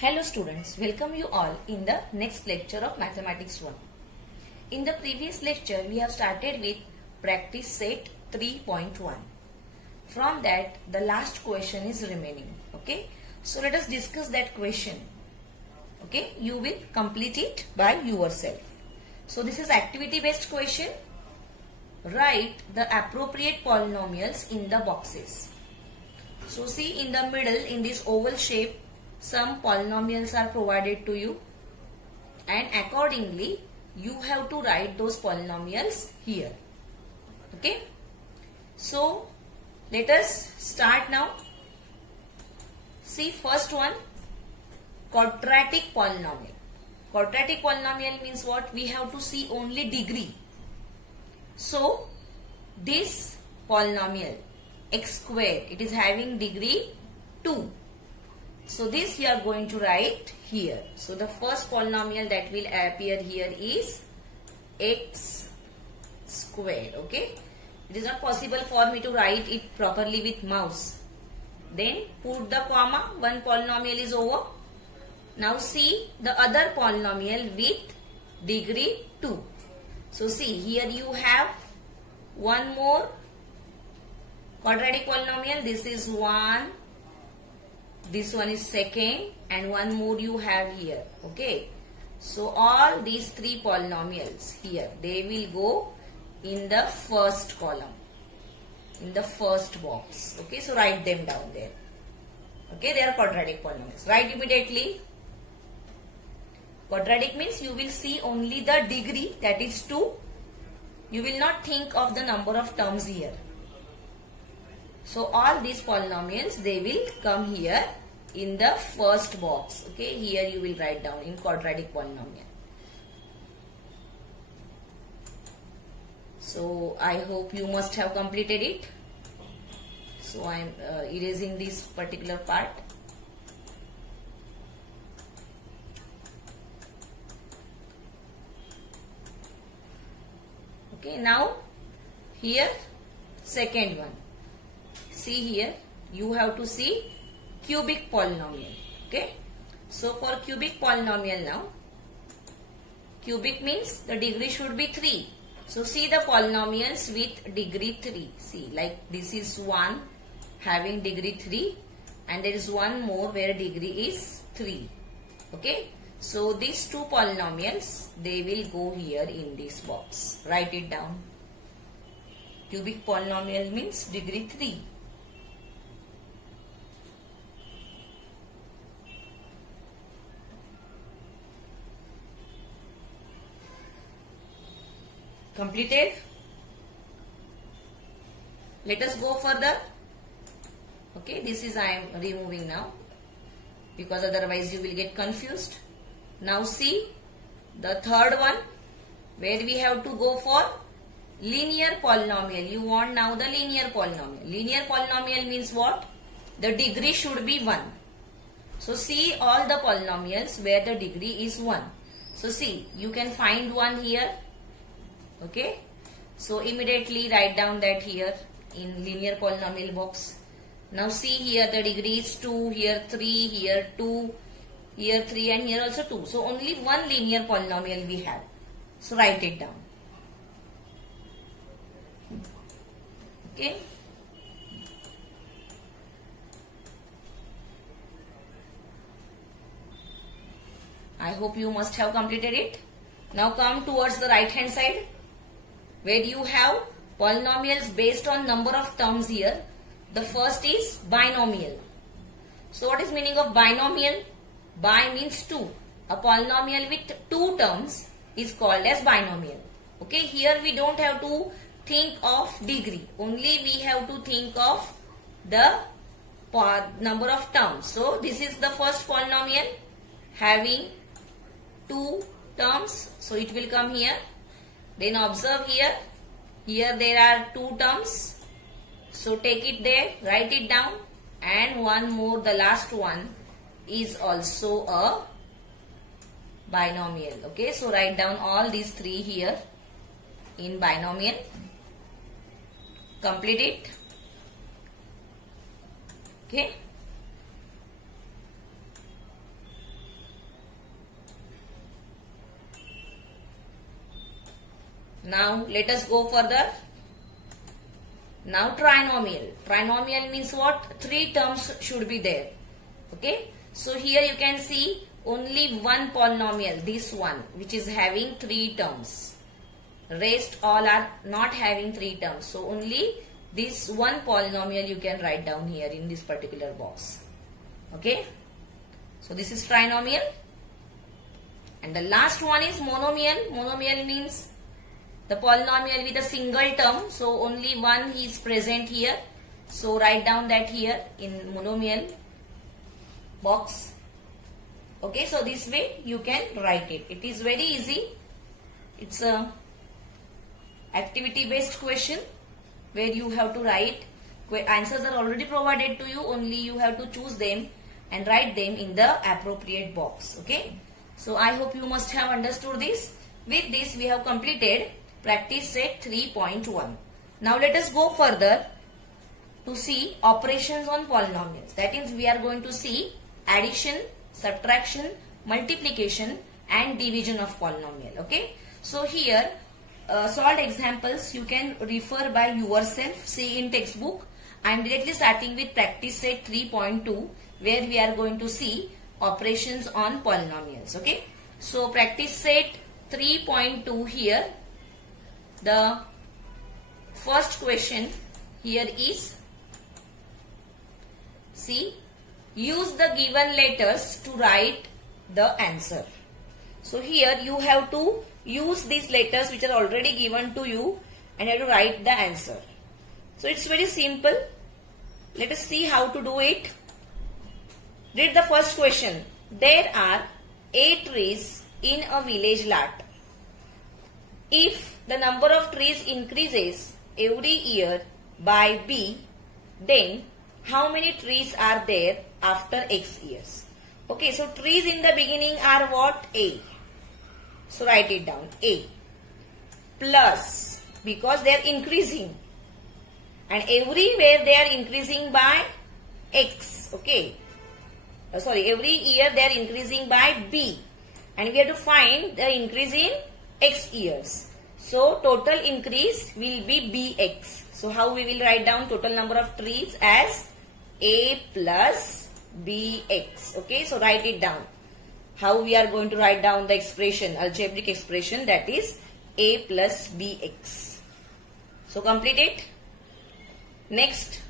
Hello students, welcome you all in the next lecture of Mathematics 1. In the previous lecture, we have started with practice set 3.1. From that, the last question is remaining. Okay, so let us discuss that question. Okay, you will complete it by yourself. So this is activity based question. Write the appropriate polynomials in the boxes. So see in the middle, in this oval shape, some polynomials are provided to you, and accordingly you have to write those polynomials here. Okay, so let us start now. See, first one, quadratic polynomial. Quadratic polynomial means what? We have to see only degree. So this polynomial x square, it is having degree 2. So this we are going to write here. So the first polynomial that will appear here is x square. Okay, it is not possible for me to write it properly with mouse. Then put the comma, one polynomial is over. Now see the other polynomial with degree 2. So see, here you have one more quadratic polynomial. This is 1. This one is second, and one more you have here. Okay, so all these three polynomials here, they will go in the first column, in the first box. Okay, so write them down there. Okay, they are quadratic polynomials. Write immediately. Quadratic means you will see only the degree, that is 2. You will not think of the number of terms here. So all these polynomials, they will come here in the first box. Okay, here you will write down in quadratic polynomial. So I hope you must have completed it. So I am erasing this particular part. Okay, now here second one. See here, you have to see cubic polynomial. Okay, so for cubic polynomial now, cubic means the degree should be 3. So see the polynomials with degree 3. See, like this is 1 having degree 3, and there is one more where degree is 3. Okay, so these two polynomials, they will go here in this box. Write it down. Cubic polynomial means degree 3. Completed? Let us go further. Okay, this is I am removing now, because otherwise you will get confused. Now see the third one, where we have to go for linear polynomial. You want now the linear polynomial. Linear polynomial means what? The degree should be 1. So see all the polynomials where the degree is 1. So see, you can find one here. Okay, so immediately write down that here in linear polynomial box. Now see here the degree is 2, here 3, here 2, here 3, and here also 2. So only one linear polynomial we have. So write it down. Okay. I hope you must have completed it. Now come towards the right hand side, where you have polynomials based on number of terms here. The first is binomial. So what is meaning of binomial? Bi means 2. A polynomial with 2 terms is called as binomial. Okay, here we don't have to think of degree. Only we have to think of the number of terms. So this is the first polynomial having 2 terms. So it will come here. Then observe here. Here there are 2 terms. So take it there, write it down, and one more, the last one is also a binomial. Okay, so write down all these 3 here in binomial. Complete it. Okay. Now let us go further. Now trinomial. Trinomial means what? 3 terms should be there. Okay. So here you can see only one polynomial, this one, which is having 3 terms. Rest all are not having 3 terms. So only this one polynomial you can write down here in this particular box. Okay. So this is trinomial. And the last one is monomial. Monomial means the polynomial with a single term. So only one is present here. So write down that here in monomial box. Okay, so this way you can write it. It is very easy. It's a activity based question where you have to write. Answers are already provided to you. Only you have to choose them and write them in the appropriate box. Okay. So I hope you must have understood this. With this we have completed practice set 3.1. Now let us go further to see operations on polynomials. That is, we are going to see addition, subtraction, multiplication and division of polynomial. Okay. So here solved examples you can refer by yourself, see in textbook. I am directly starting with practice set 3.2 where we are going to see operations on polynomials. Okay. So practice set 3.2 here. The first question here is, see, use the given letters to write the answer. So here you have to use these letters which are already given to you and you have to write the answer. So it's very simple. Let us see how to do it. Read the first question. There are 8 trees in a village lot. If the number of trees increases every year by B, then how many trees are there after X years? Okay, so trees in the beginning are what? A. So write it down. A plus, because they are increasing and everywhere they are increasing by X. Okay. Every year they are increasing by B and we have to find the increase in X years. So total increase will be BX. So how we will write down total number of trees as A plus BX. Okay, so write it down. How we are going to write down the expression, algebraic expression, that is A plus BX. So complete it. Next.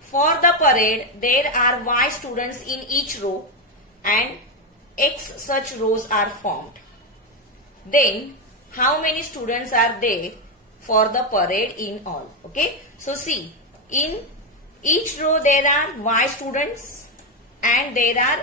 For the parade, there are Y students in each row and X such rows are formed. Then, how many students are there for the parade in all? Okay. So, see, in each row there are Y students and there are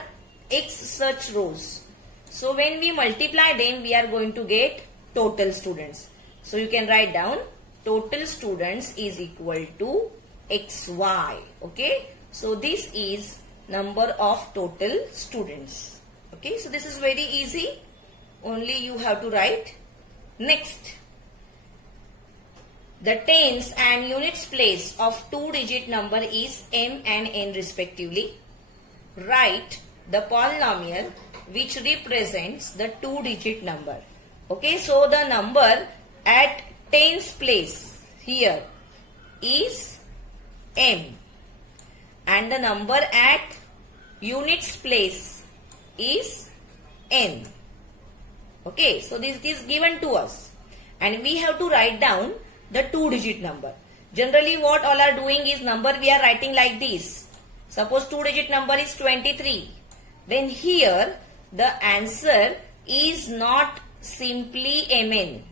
X such rows. So, when we multiply them, we are going to get total students. So, you can write down total students is equal to XY. Okay. So, this is number of total students. Okay. So, this is very easy. Only you have to write. Next. The tens and units place of 2-digit number is M and N respectively. Write the polynomial which represents the 2-digit number. Okay. So, the number at tens place here is M and the number at units place is N. Okay, so this is given to us and we have to write down the 2-digit number. Generally what all are doing is number we are writing like this. Suppose 2-digit number is 23. Then here the answer is not simply MN.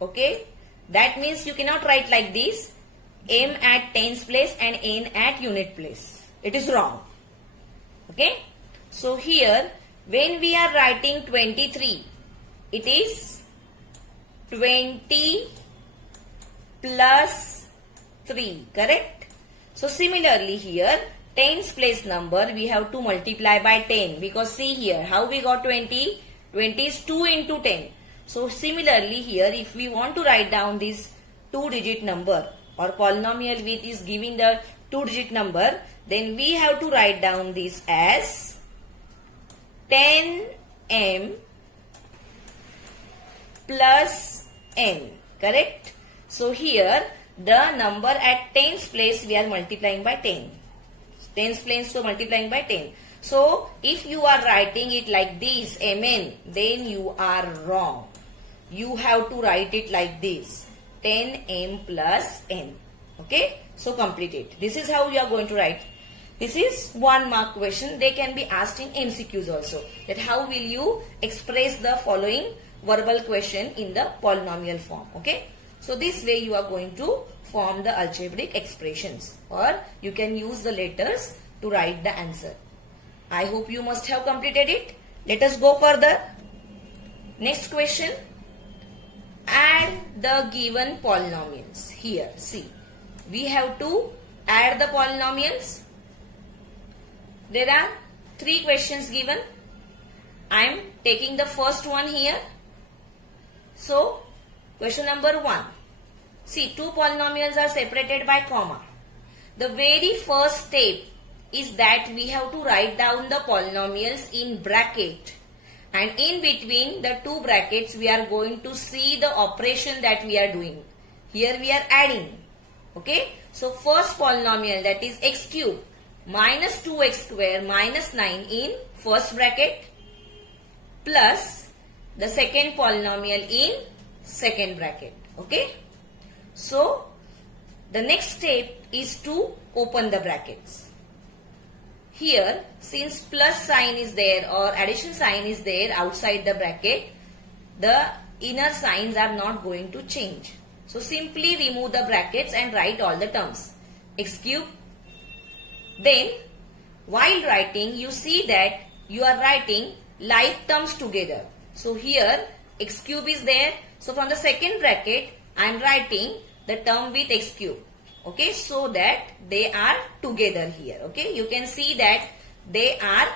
Okay, that means you cannot write like this. M at tens place and N at unit place. It is wrong. Okay. So here when we are writing 23, it is 20 plus 3. Correct. So similarly here tens place number we have to multiply by 10 because see here how we got 20. 20 is 2 into 10. So similarly here if we want to write down this 2-digit number or polynomial which is giving the 2-digit number, then we have to write down this as 10m plus n. Correct? So here the number at tens place we are multiplying by 10. Tens place, so multiplying by 10. So if you are writing it like this, mn, then you are wrong. You have to write it like this, 10m plus n. Okay? So complete it. This is how you are going to write. This is 1 mark question. They can be asked in MCQs also. That how will you express the following verbal question in the polynomial form. Okay? So this way you are going to form the algebraic expressions, or you can use the letters to write the answer. I hope you must have completed it. Let us go further. Next question. Add the given polynomials. Here, see. We have to add the polynomials. There are 3 questions given. I am taking the first one here. So, question number 1. See, 2 polynomials are separated by comma. The very first step is that we have to write down the polynomials in bracket. And in between the 2 brackets, we are going to see the operation that we are doing. Here we are adding. Okay. So, first polynomial, that is x cube minus 2x square minus 9 in first bracket, plus the second polynomial in second bracket. Okay. So, the next step is to open the brackets. Here, since plus sign is there or addition sign is there outside the bracket, the inner signs are not going to change. So, simply remove the brackets and write all the terms. X cube. Then, while writing, you see that you are writing like terms together. So, here x cube is there. So, from the second bracket, I am writing the term with x cube. Okay, so that they are together here. Okay, you can see that they are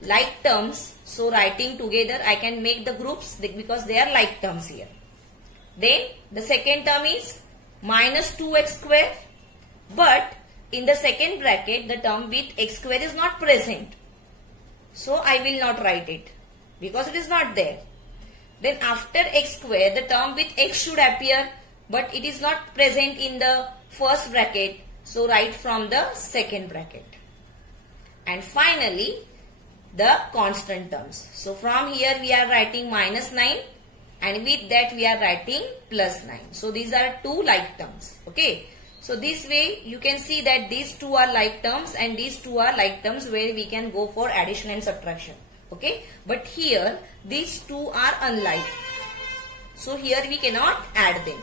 like terms. So, writing together, I can make the groups because they are like terms here. Then, the second term is minus 2x square. But, in the second bracket, the term with x square is not present. So, I will not write it because it is not there. Then, after x square, the term with x should appear, but it is not present in the first bracket. So, write from the second bracket. And finally, the constant terms. So, from here we are writing minus 9 and with that we are writing plus 9. So, these are 2 like terms. Okay. So, this way you can see that these 2 are like terms and these 2 are like terms where we can go for addition and subtraction. Okay. But here these 2 are unlike. So, here we cannot add them.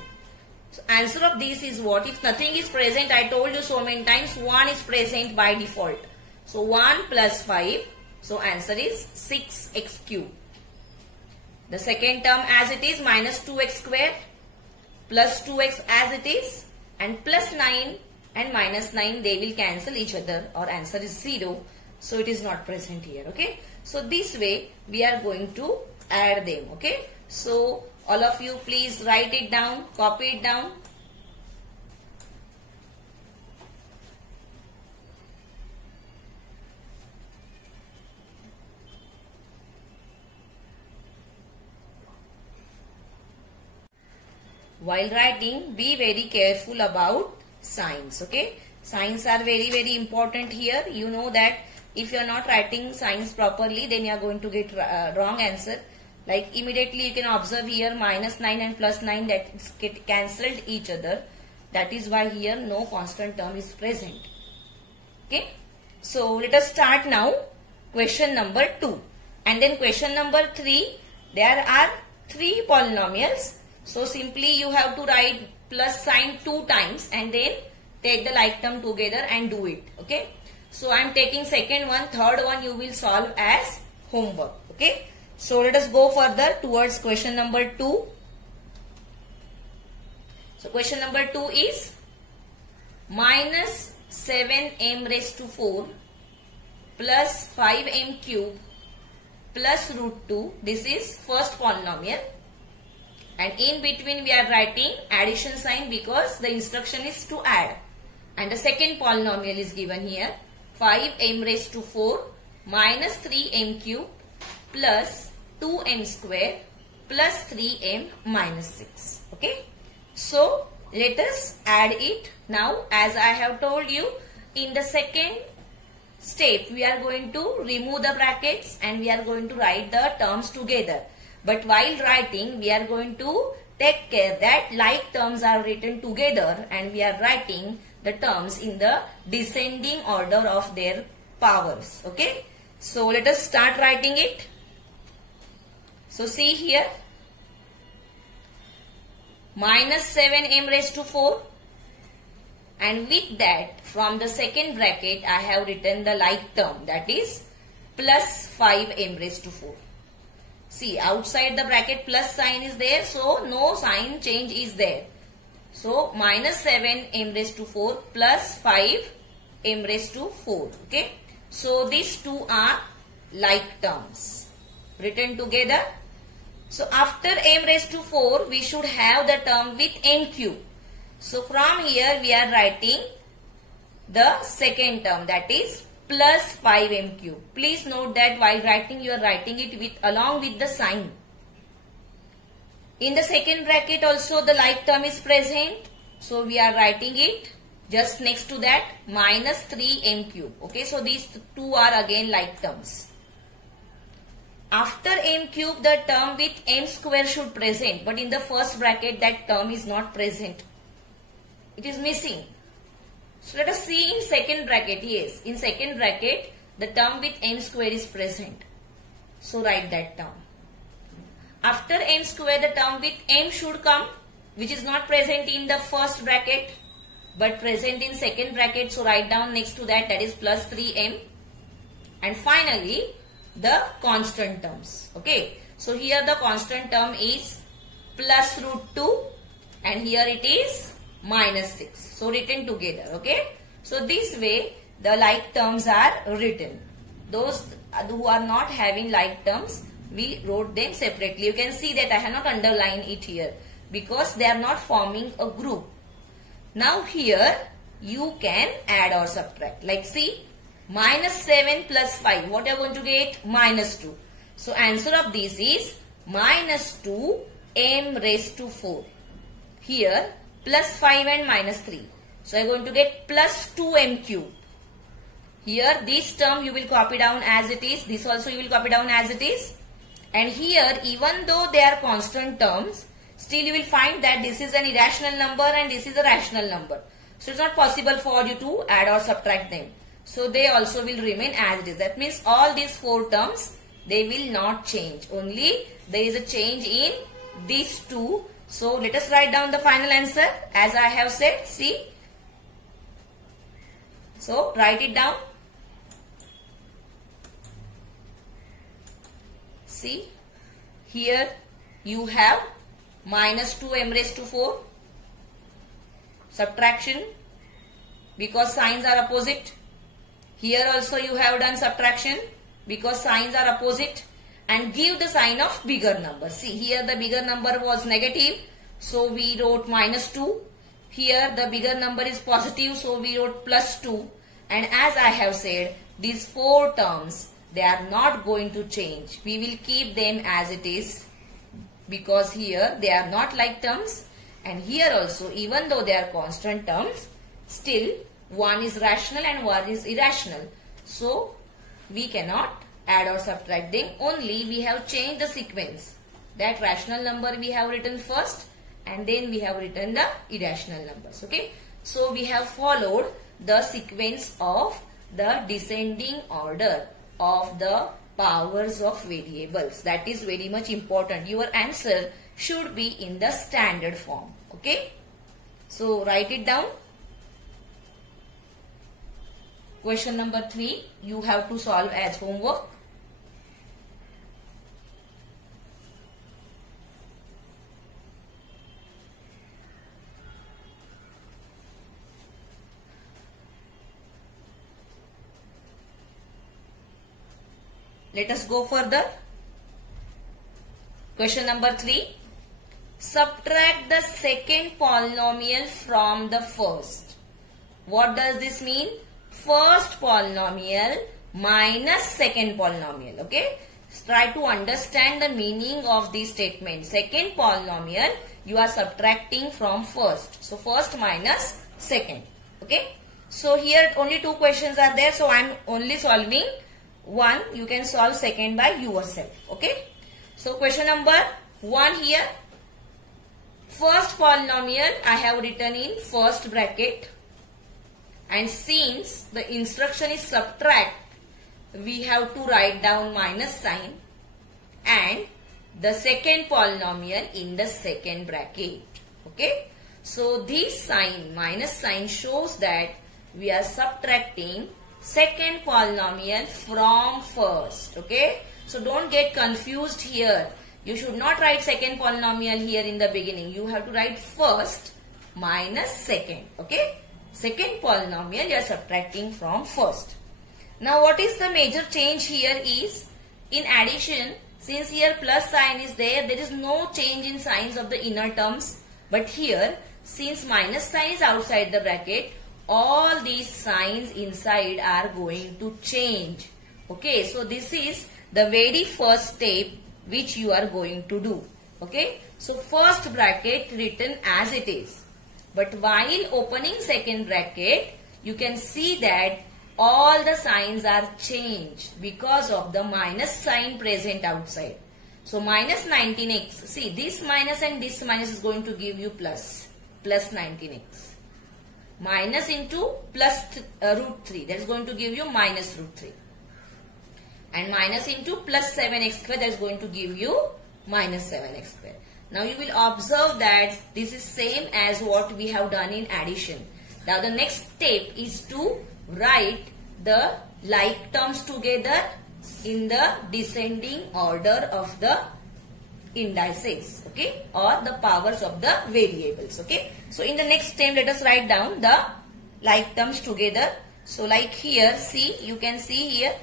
So, answer of this is what? If nothing is present, I told you so many times, 1 is present by default. So, 1 plus 5. So, answer is 6x cube. The second term as it is minus 2x square plus 2x as it is, and plus 9 and minus 9, they will cancel each other, or answer is 0. So, it is not present here. Okay. So, this way we are going to add them. Okay. So, all of you please write it down, copy it down. While writing, be very careful about signs. Okay. Signs are very important here. You know that if you are not writing signs properly, then you are going to get wrong answer. Like immediately you can observe here minus 9 and plus 9 that get cancelled each other. That is why here no constant term is present. Okay. So, let us start now question number 2. And then question number 3, there are 3 polynomials. So, simply you have to write plus sign 2 times and then take the like term together and do it. Okay. So, I am taking second one, third one you will solve as homework. Okay. So, let us go further towards question number 2. So, question number 2 is minus 7m raised to 4 plus 5m cube plus root 2. This is first polynomial. And in between we are writing addition sign because the instruction is to add. And the second polynomial is given here, 5m raised to 4 minus 3m cube plus 2m square plus 3m minus 6. Okay. So let us add it now. As I have told you, in the second step we are going to remove the brackets and we are going to write the terms together. But while writing, we are going to take care that like terms are written together and we are writing the terms in the descending order of their powers. Okay. So let us start writing it. So see here, minus 7m raised to 4, and with that from the second bracket I have written the like term, that is plus 5m raised to 4. See, outside the bracket plus sign is there, so no sign change is there. So minus 7m raised to 4 plus 5m raised to 4. Okay. So these two are like terms written together. So after m raised to 4, we should have the term with m cube. So from here we are writing the second term, that is plus 5m cube. Please note that while writing, you are writing it along with the sign. In the second bracket also the like term is present. So we are writing it just next to that, minus 3m cube. Okay, so these two are again like terms. After m cube, the term with m square should present, but in the first bracket that term is not present. It is missing. So let us see in second bracket. Yes, in second bracket the term with m square is present. So write that term. After m square, the term with m should come, which is not present in the first bracket but present in second bracket. So write down next to that, that is plus 3m. And finally the constant terms. Okay. So here the constant term is plus root 2 and here it is minus 6. So written together. Okay. So this way the like terms are written. Those who are not having like terms, we wrote them separately. You can see that I have not underlined it here because they are not forming a group. Now here you can add or subtract. Like see, minus 7 plus 5. What are you going to get? Minus 2. So answer of this is minus 2 m raised to 4. Here plus 5 and minus 3. So you are going to get plus 2m cube. Here this term you will copy down as it is. This also you will copy down as it is. And here, even though they are constant terms, still you will find that this is an irrational number and this is a rational number. So it's not possible for you to add or subtract them. So they also will remain as it is. That means all these four terms, they will not change. Only there is a change in these two. So let us write down the final answer as I have said. See. So write it down. See, here you have minus 2m raised to 4, subtraction because signs are opposite. Here also you have done subtraction because signs are opposite, and give the sign of bigger number. See, here the bigger number was negative, so we wrote minus 2. Here the bigger number is positive, so we wrote plus 2. And as I have said, these four terms, they are not going to change. We will keep them as it is because here they are not like terms, and here also even though they are constant terms, still one is rational and one is irrational. So we cannot add or subtract them. Only we have changed the sequence. That rational number we have written first and then we have written the irrational numbers. Okay. So we have followed the sequence of the descending order of the powers of variables. That is very much important. Your answer should be in the standard form. Okay. So write it down. Question number 3 you have to solve as homework. Let us go further. Question number 3. Subtract the second polynomial from the first. What does this mean? First polynomial minus second polynomial. Okay. try to understand the meaning of this statement. Second polynomial you are subtracting from first. So first minus second. Okay. So here only two questions are there. So I am only solving one. You can solve second by yourself. Okay. So question number 1 here. First polynomial I have written in first bracket. And since the instruction is subtract, we have to write down minus sign, and the second polynomial in the second bracket. Okay. So this sign, minus sign, shows that we are subtracting second polynomial from first. Okay. So don't get confused here. You should not write second polynomial here in the beginning. You have to write first minus second. Okay. Second polynomial you are subtracting from first. Now what is the major change here is, in addition, since here plus sign is there is no change in signs of the inner terms. But here, since minus sign is outside the bracket, all these signs inside are going to change. Okay, so this is the very first step which you are going to do. Okay, so first bracket written as it is. But while opening second bracket, you can see that all the signs are changed because of the minus sign present outside. So minus 19x, see this minus and this minus is going to give you plus 19x. Minus into plus root 3, that is going to give you minus root 3. And minus into plus 7x square, that is going to give you minus 7x square. Now you will observe that this is same as what we have done in addition. Now the next step is to write the like terms together in the descending order of the indices, okay, or the powers of the variables. Okay, so in the next step let us write down the like terms together. So like here, see, you can see here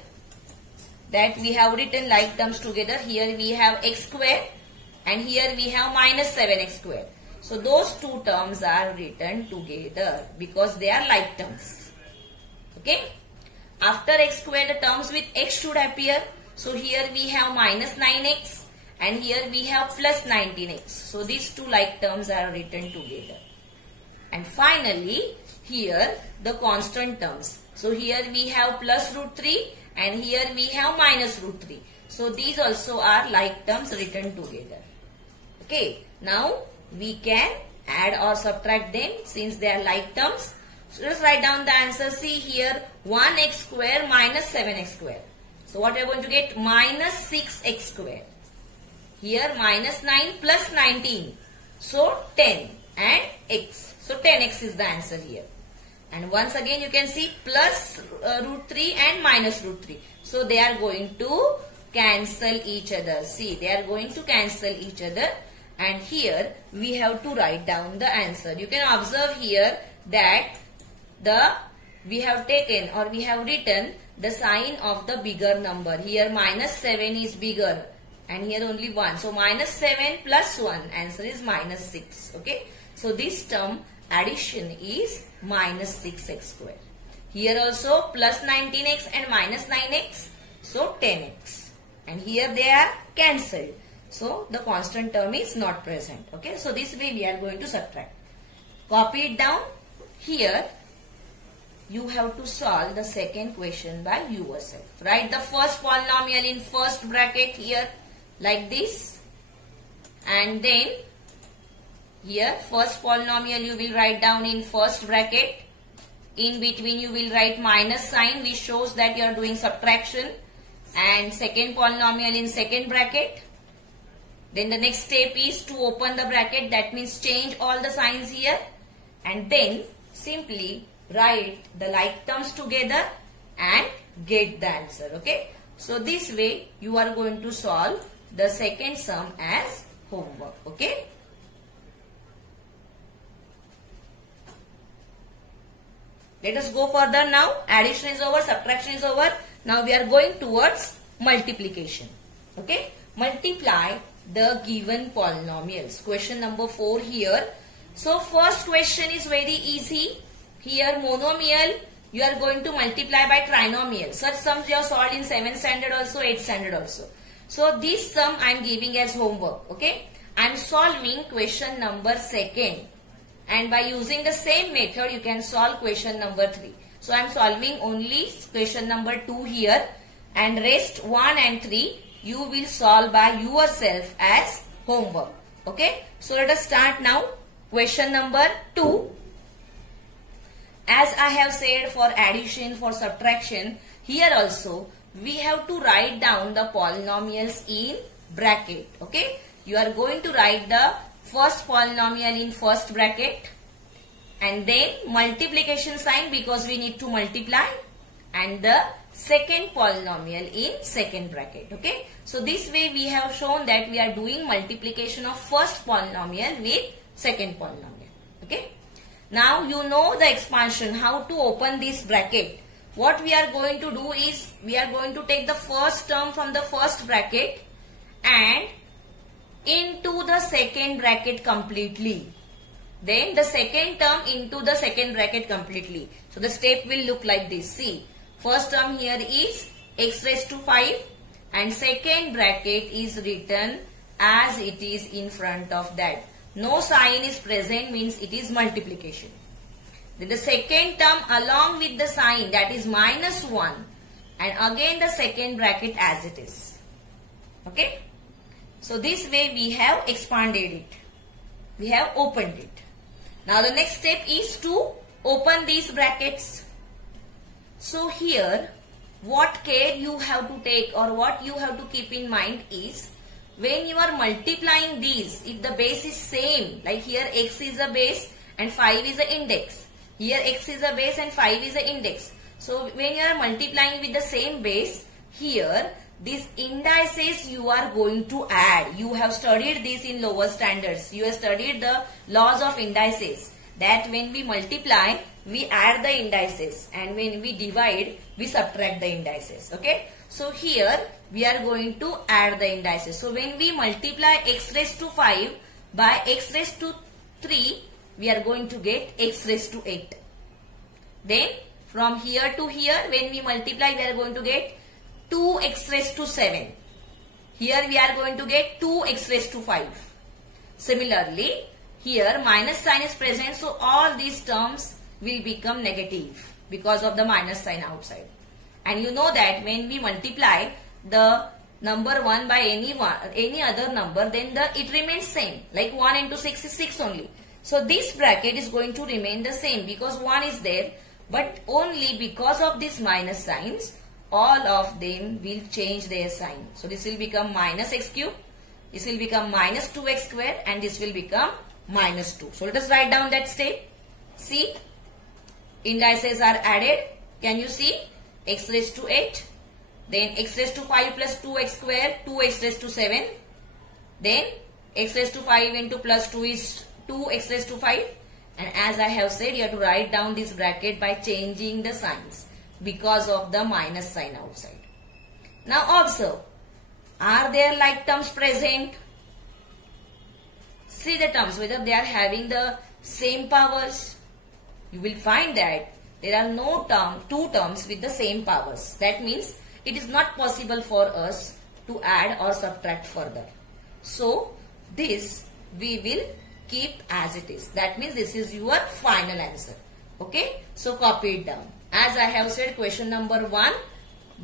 that we have written like terms together. Here we have x square and here we have minus 7x square. So those two terms are written together because they are like terms. Okay. After x square, the terms with x should appear. So here we have minus 9x and here we have plus 19x. So these two like terms are written together. And finally, here the constant terms. So here we have plus root 3 and here we have minus root 3. So these also are like terms written together. Okay, now we can add or subtract them since they are like terms. So let's write down the answer. See here, 1x square minus 7x square. So what we are going to get? Minus 6x square. Here minus 9 plus 19. So 10 and x. So 10x is the answer here. And once again you can see plus root 3 and minus root 3. So they are going to cancel each other. See, they are going to cancel each other. And here we have to write down the answer. You can observe here that we have taken or we have written the sign of the bigger number. Here minus 7 is bigger and here only 1. So minus 7 plus 1, answer is minus 6. Okay. So this term addition is minus 6x square. Here also plus 19x and minus 9x. So 10x. And here they are cancelled. So the constant term is not present. Okay. So this way we are going to subtract. Copy it down. Here you have to solve the second question by yourself. Write the first polynomial in first bracket here like this. And then here first polynomial you will write down in first bracket. In between you will write minus sign which shows that you are doing subtraction. And second polynomial in second bracket. Then the next step is to open the bracket. That means change all the signs here. And then simply write the like terms together and get the answer. Okay. So this way you are going to solve the second sum as homework. Okay. Let us go further now. Addition is over, subtraction is over. Now we are going towards multiplication. Okay. Multiply the given polynomials. Question number 4 here. So first question is very easy. Here monomial you are going to multiply by trinomial. Such sums you have solved in 7th standard also, 8th standard also. So this sum I am giving as homework. Okay. I am solving question number 2nd. And by using the same method, you can solve question number 3. So I am solving only question number 2 here. And rest 1 and 3, you will solve by yourself as homework. Okay. So let us start now. Question number 2. As I have said, for addition, for subtraction, here also we have to write down the polynomials in bracket. Okay. You are going to write the first polynomial in first bracket and then multiplication sign because we need to multiply, and the second polynomial in second bracket. Okay. So this way we have shown that we are doing multiplication of first polynomial with second polynomial. Okay. Now you know the expansion, how to open this bracket. What we are going to do is we are going to take the first term from the first bracket and into the second bracket completely. Then the second term into the second bracket completely. So the step will look like this. See, first term here is x raised to 5 and second bracket is written as it is in front of that. No sign is present means it is multiplication. Then the second term along with the sign, that is -1, and again the second bracket as it is. Okay. So this way we have expanded it. We have opened it. Now the next step is to open these brackets. So here what care you have to take or what you have to keep in mind is, when you are multiplying these, if the base is same, like here x is a base and 5 is a index. Here x is a base and 5 is a index. So when you are multiplying with the same base, here these indices you are going to add. You have studied this in lower standards. You have studied the laws of indices. That when we multiply, we add the indices, and when we divide, we subtract the indices. Okay. So here we are going to add the indices. So when we multiply x raised to 5 by x raised to 3, we are going to get x raised to 8. Then from here to here, when we multiply, we are going to get 2x raised to 7. Here we are going to get 2x raised to 5. Similarly, here minus sign is present, so all these terms will become negative because of the minus sign outside. And you know that when we multiply the number 1 by any other number, then it remains same. Like 1 into 6 is 6 only. So this bracket is going to remain the same because 1 is there, but only because of these minus signs, all of them will change their sign. So this will become minus x cube, this will become minus 2x square, and this will become minus 2. So let us write down that step. See, indices are added. Can you see? X raised to 8, then x raised to 5 plus 2x square, 2x raised to 7, then x raised to 5 into plus 2 is 2x raised to 5, and as I have said, you have to write down this bracket by changing the signs because of the minus sign outside. Now observe, are there like terms present? See the terms, whether they are having the same powers. You will find that there are no two terms with the same powers. That means it is not possible for us to add or subtract further. So this we will keep as it is. That means this is your final answer. Okay. So copy it down. As I have said, question number 1,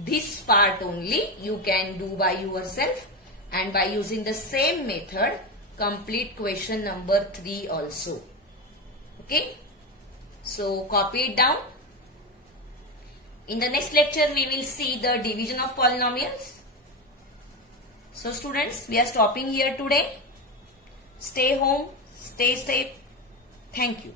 this part only you can do by yourself, and by using the same method complete question number 3 also. Okay. So copy it down. In the next lecture we will see the division of polynomials. So students, we are stopping here today. Stay home, stay safe. Thank you.